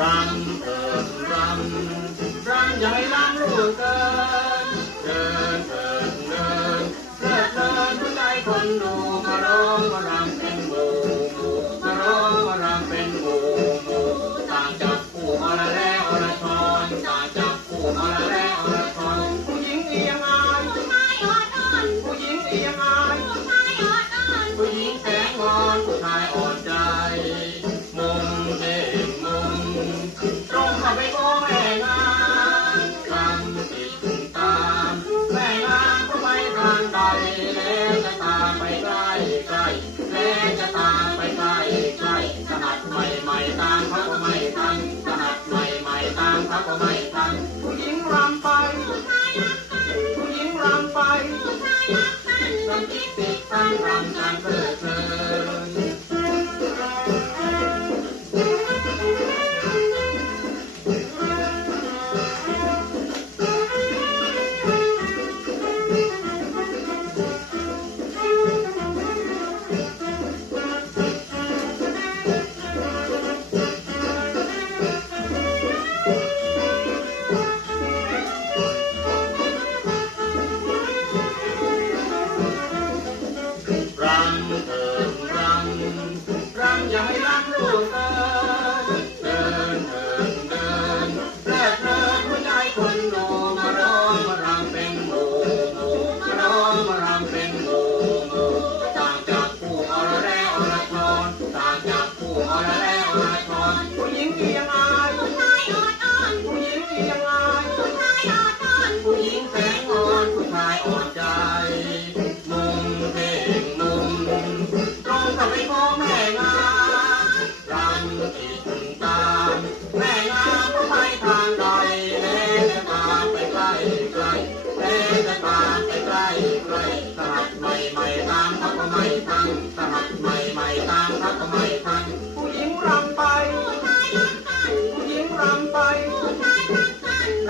รำเอิญรำรำอให้ล้างรูเกินเดินเดินเดินเลิดเลินผู้ใจคนดูมาร้องมารำเป็นางพักไม่ตั้งสหัสใหม่ใหม่ต่างพัาก็ไม่ตั้งผู้หญิงรำไปผู้หญิงรำไปผู้ชายรำคิดติดทางรำใจ